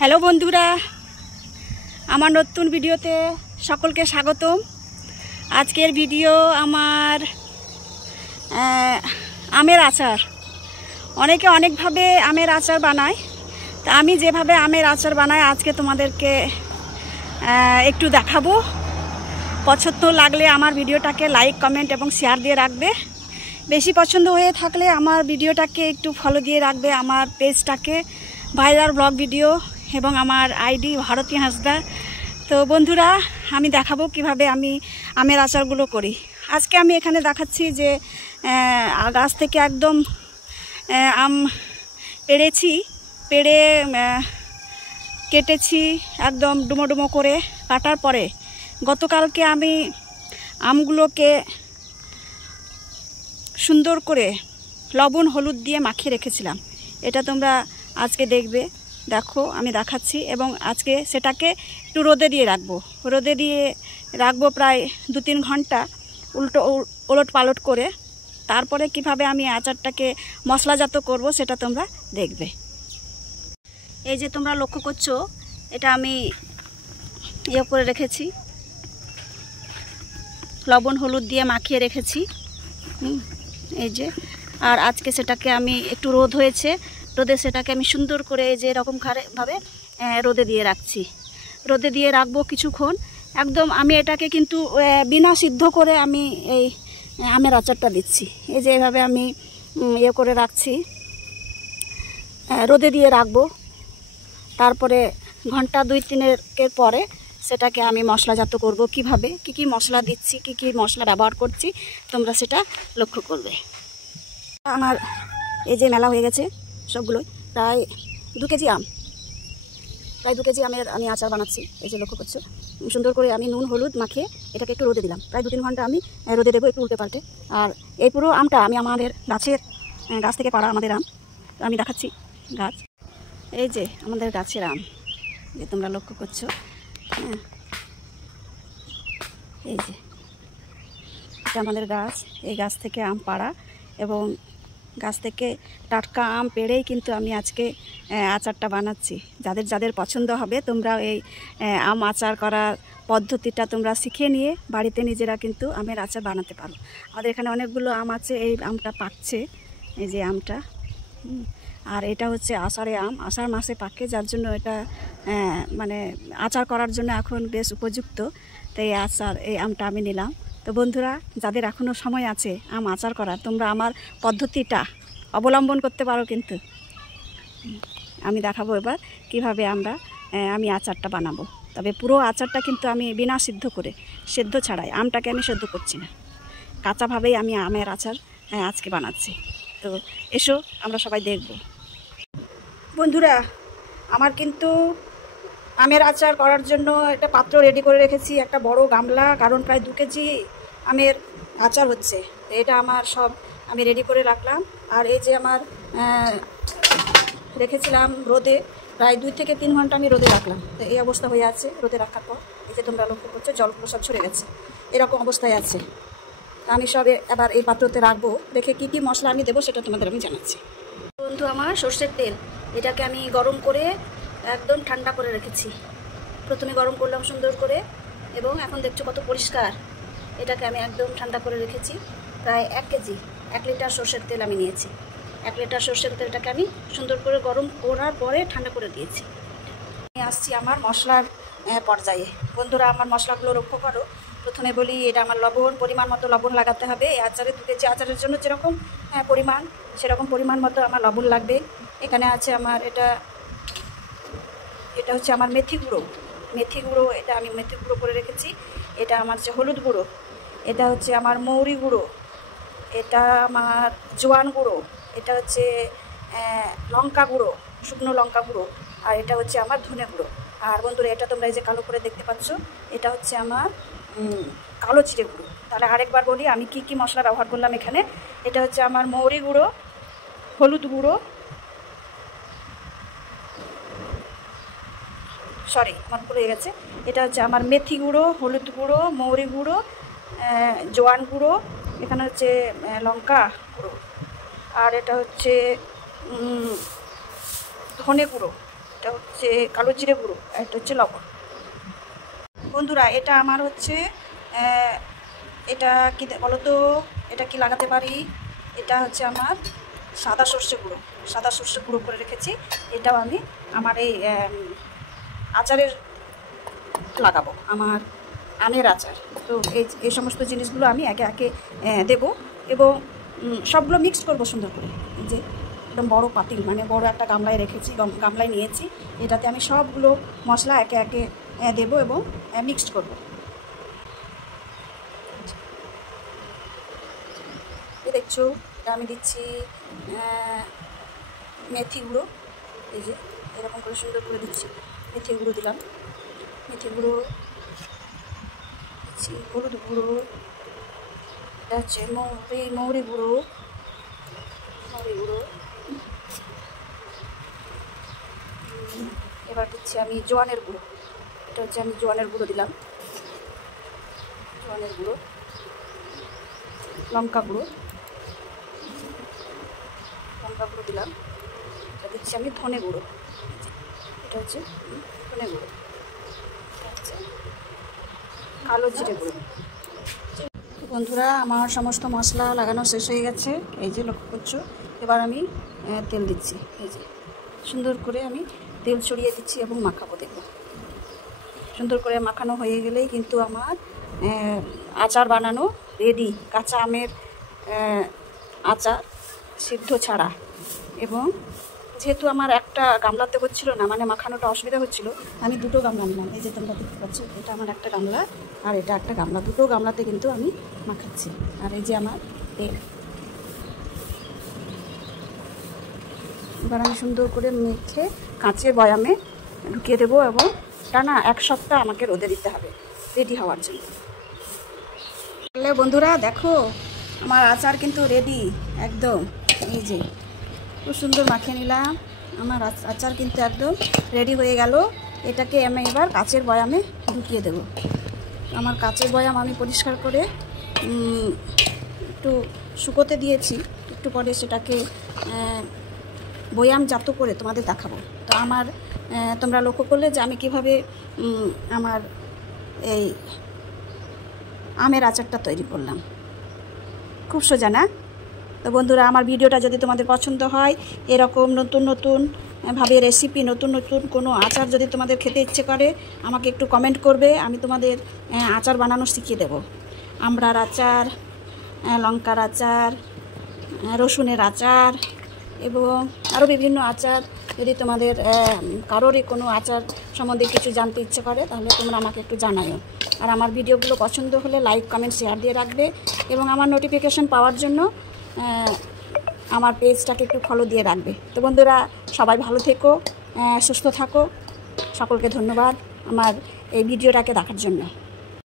Hello বন্ধুরা, আমার নতুন ভিডিওতে সকলকে স্বাগতম। আজকের ভিডিও আমার আমের আচার। অনেকে অনেকভাবে আমের আচার বানায়, তা আমি যেভাবে আমের আচার বানাই আজকে তোমাদেরকে একটু দেখাবো। পছন্দ লাগলে আমার ভিডিওটাকে লাইক, কমেন্ট এবং শেয়ার দিয়ে রাখবে। বেশি পছন্দ হয়ে থাকলে আমার ভিডিওটাকে একটু ফলো দিয়ে রাখবে, আমার পেজটাকে ভাইরাল ব্লগ ভিডিও এবং আমার আইডি ভারতী হাঁসদা। তো বন্ধুরা, আমি দেখাবো কিভাবে আমি আমের আচারগুলো করি। আজকে আমি এখানে দেখাচ্ছি যে গাছ থেকে একদম আম পেড়ে কেটেছি একদম ডুমো ডুমো করে। কাটার পরে গতকালকে আমি আমগুলোকে সুন্দর করে লবণ হলুদ দিয়ে মাখিয়ে রেখেছিলাম। এটা তোমরা আজকে দেখবে, দেখো আমি দেখাচ্ছি। এবং আজকে সেটাকে একটু রোদে দিয়ে রাখবো প্রায় 2-3 ঘন্টা ওলট পালট করে। তারপরে কিভাবে আমি আচারটাকে মশলাজাত করব সেটা তোমরা দেখবে। এই যে তোমরা লক্ষ্য করছো, এটা আমি করে রেখেছি, লবণ হলুদ দিয়ে মাখিয়ে রেখেছি। এই যে, আর আজকে সেটাকে আমি একটু রোদ হয়েছে, রোদে সেটাকে আমি সুন্দর করে এই যে এরকম ভাবে রোদে দিয়ে রাখবো কিছুক্ষণ। একদম আমি এটাকে কিন্তু বিনা সিদ্ধ করে আমি এই আমের আচারটা দিচ্ছি। এই যে এভাবে আমি করে রাখছি, রোদে দিয়ে রাখবো। তারপরে ঘন্টা 2-3 পরে সেটাকে আমি মশলাজাত করব। কিভাবে কি মশলা দিচ্ছি, কি মশলা ব্যবহার করছি তোমরা সেটা লক্ষ্য করবে। আমার এই যে মেলা হয়ে গেছে সবগুলোই, প্রায় 2 কেজি আম, প্রায় 2 কেজি আমের আমি আচার বানাচ্ছি। এই যে লক্ষ্য করছো, সুন্দর করে আমি নুন হলুদ মাখিয়ে এটাকে একটু রোদে দিলাম। প্রায় 2-3 ঘন্টা আমি রোদে দেবো, একটু উল্টে পাল্টে। আর এই পুরো আমটা আমি আমাদের গাছ থেকে পাড়া আমাদের আম, আমি দেখাচ্ছি গাছ। এই যে আমাদের গাছের আম, যে তোমরা লক্ষ্য করছো। হ্যাঁ, এই যে এটা আমাদের গাছ, এই গাছ থেকে আম পাড়া এবং গাছ থেকে টাটকা আম পেড়েই কিন্তু আমি আজকে আচারটা বানাচ্ছি। যাদের পছন্দ হবে তোমরা এই আম আচার করার পদ্ধতিটা তোমরা শিখে নিয়ে বাড়িতে নিজেরা কিন্তু আমের আচার বানাতে পারো। আমাদের এখানে অনেকগুলো আম আছে, এই আমটা পাকছে, এই যে আমটা। আর এটা হচ্ছে আষাঢ়ে আম, আষাঢ় মাসে পাকে, যার জন্য এটা মানে আচার করার জন্য এখন বেশ উপযুক্ত। তো এই আমটা আমি নিলাম। তো বন্ধুরা, যাদের এখনও সময় আছে আম আচার করার, তোমরা আমার পদ্ধতিটা অবলম্বন করতে পারো। কিন্তু আমি দেখাবো এবার কিভাবে আমি আচারটা বানাবো। তবে পুরো আচারটা কিন্তু আমি বিনা সেদ্ধ ছাড়াই, আমটাকে আমি সেদ্ধ করছি না, কাঁচাভাবেই আমি আমের আচার আজকে বানাচ্ছি। তো এসো আমরা সবাই দেখব। বন্ধুরা, আমার কিন্তু আমের আচার করার জন্য একটা পাত্র রেডি করে রেখেছি, একটা বড় গামলা, কারণ প্রায় 2 কেজি আমের আচার হচ্ছে। এটা আমার সব আমি রেডি করে রাখলাম। আর এই যে আমার রেখেছিলাম রোদে, প্রায় 2-3 ঘন্টা আমি রোদে রাখলাম। তো এই অবস্থা হয়ে আছে রোদে রাখার পর। এই যে তোমরা লক্ষ্য করছো, জলগুলো সব ঝরে গেছে, এরকম অবস্থায় আছে। তো আমি সব এবার এই পাত্রতে রাখবো, রেখে কি মশলা আমি দেবো সেটা তোমাদের আমি জানাচ্ছি। বন্ধু, আমার সর্ষের তেল, এটাকে আমি গরম করে একদম ঠান্ডা করে রেখেছি। প্রথমে গরম করলাম সুন্দর করে, এবং এখন দেখছো কত পরিষ্কার। এটাকে আমি একদম ঠান্ডা করে রেখেছি। প্রায় 1 লিটার সর্ষের তেল আমি নিয়েছি। 1 লিটার সর্ষের তেলটাকে আমি সুন্দর করে গরম করার পরে ঠান্ডা করে দিয়েছি। আমি আসছি আমার মশলার পর্যায়ে। বন্ধুরা, আমার মশলাগুলো লক্ষ্য করো। প্রথমে বলি, এটা আমার লবণ, পরিমাণ মতো লবণ লাগাতে হবে। এই আচারে 2 কেজি আচারের জন্য যেরকম পরিমাণ, সেরকম পরিমাণ মতো আমার লবণ লাগবে। এখানে আছে আমার এটা হচ্ছে আমার মেথি গুঁড়ো, এটা আমি মেথি গুঁড়ো করে রেখেছি। এটা আমার হচ্ছে হলুদ গুঁড়ো, এটা হচ্ছে আমার মৌরি গুঁড়ো, এটা আমার জোয়ান গুঁড়ো, এটা হচ্ছে লঙ্কা গুঁড়ো, শুকনো লঙ্কা গুঁড়ো, আর এটা হচ্ছে আমার ধনে গুঁড়ো। আর বন্ধুরা, এটা তোমরা এই যে কালো করে দেখতে পাচ্ছ, এটা হচ্ছে আমার কালো জিরে গুঁড়ো। তাহলে আরেকবার বলি আমি কি মশলা ব্যবহার করলাম এখানে। এটা হচ্ছে আমার মৌরি গুঁড়ো, হলুদ গুঁড়ো, আমার ভুল হয়ে গেছে। এটা হচ্ছে আমার মেথি গুঁড়ো, হলুদ গুঁড়ো, মৌরি গুঁড়ো, জোয়ান গুঁড়ো, এখানে হচ্ছে লঙ্কা গুঁড়ো, আর এটা হচ্ছে ধনে গুঁড়ো, এটা এটা হচ্ছে কালো জিরে গুঁড়ো, আর এটা হচ্ছে লবণ। বন্ধুরা এটা আমার হচ্ছে এটা কি বলো তো, এটা কি লাগাতে পারি, এটা হচ্ছে আমার সাদা সর্ষে গুঁড়ো করে রেখেছি। এটাও আমি আমার এই আচারের লাগাবো, আমার আমের আচার। তো এই সমস্ত জিনিসগুলো আমি একে একে দেব এবং সবগুলো মিক্সড করবো সুন্দর করে। এই যে একদম বড় পাতিল, মানে বড় একটা গামলায় রেখেছি, গামলায় নিয়েছি। এটাতে আমি সবগুলো মশলা একে একে দেব এবং মিক্সড করব। দেখছো এটা আমি দিচ্ছি মেথি গুঁড়ো, এই যে এরকম করে সুন্দর করে দিচ্ছি। মেথি গুঁড়ো দিলাম, মেথি গুঁড়ো দিচ্ছি, হলুদ গুঁড়ো, এটা হচ্ছে মৌরি গুঁড়ো, এবার দিচ্ছি আমি জোয়ানের গুঁড়ো। এটা হচ্ছে আমি জোয়ানের গুঁড়ো দিলাম, জোয়ানের গুঁড়ো, লঙ্কা গুঁড়ো দিলাম। এটা দিচ্ছি আমি ধনে গুঁড়ো, এটা হচ্ছে ধনে গুঁড়ো, এটা হচ্ছে কালো জিরে গুঁড়ো। বন্ধুরা আমার সমস্ত মশলা লাগানো শেষ হয়ে গেছে, এই যে লক্ষ্য করছো। এবার আমি তেল দিচ্ছি, এই যে সুন্দর করে আমি তেল ছড়িয়ে দিচ্ছি এবং মাখাবো। দেখো সুন্দর করে মাখানো হয়ে গেলেই কিন্তু আমার আচার বানানো রেডি। কাঁচা আমের আচার, সিদ্ধ ছাড়া। এবং যেহেতু আমার একটা গামলাতে হচ্ছিল না, মানে মাখানোটা অসুবিধা হচ্ছিল, আমি দুটো গামলা নিলাম। এই যে তোমরা দেখতে পাচ্ছ, এটা আমার একটা গামলা আর এটা একটা গামলা, দুটো গামলাতে কিন্তু আমি মাখাচ্ছি। আর এই যে আমার এবার আমি সুন্দর করে মেখে কাঁচের বয়ামে ঢুকিয়ে দেবো এবং টানা 1 সপ্তাহ আমাকে রোদে দিতে হবে রেডি হওয়ার জন্য। তাহলে বন্ধুরা দেখো আমার আচার কিন্তু রেডি একদম। এই যে খুব সুন্দর মাখিয়ে নিলাম, আমার আচার কিন্তু একদম রেডি হয়ে গেল। এটাকে আমি এবার কাঁচের বয়ামে ঢুকিয়ে দেব। আমার কাঁচের বয়াম আমি পরিষ্কার করে একটু শুকোতে দিয়েছি, একটু পরে সেটাকে বয়াম জাত করে তোমাদের দেখাবো। তো আমার তোমরা লক্ষ্য করলে যে আমি কিভাবে আমার এই আমের আচারটা তৈরি করলাম, খুব সোজা না? তো বন্ধুরা আমার ভিডিওটা যদি তোমাদের পছন্দ হয়, এরকম নতুন ভাবে রেসিপি, নতুন কোনো আচার যদি তোমাদের খেতে ইচ্ছে করে, আমাকে একটু কমেন্ট করবে, আমি তোমাদের আচার বানানো শিখিয়ে দেব। আমড়ার আচার, লঙ্কার আচার, রসুনের আচার এবং আরও বিভিন্ন আচার। যদি তোমাদের কারোরই কোনো আচার সম্বন্ধে কিছু জানতে ইচ্ছে করে, তাহলে তোমরা আমাকে একটু জানাও। আর আমার ভিডিওগুলো পছন্দ হলে লাইক, কমেন্ট, শেয়ার দিয়ে রাখবে এবং আমার নোটিফিকেশন পাওয়ার জন্য আমার পেজটাকে একটু ফলো দিয়ে রাখবে। তো বন্ধুরা সবাই ভালো থেকো, সুস্থ থাকো। সকলকে ধন্যবাদ আমার এই ভিডিওটাকে দেখার জন্য।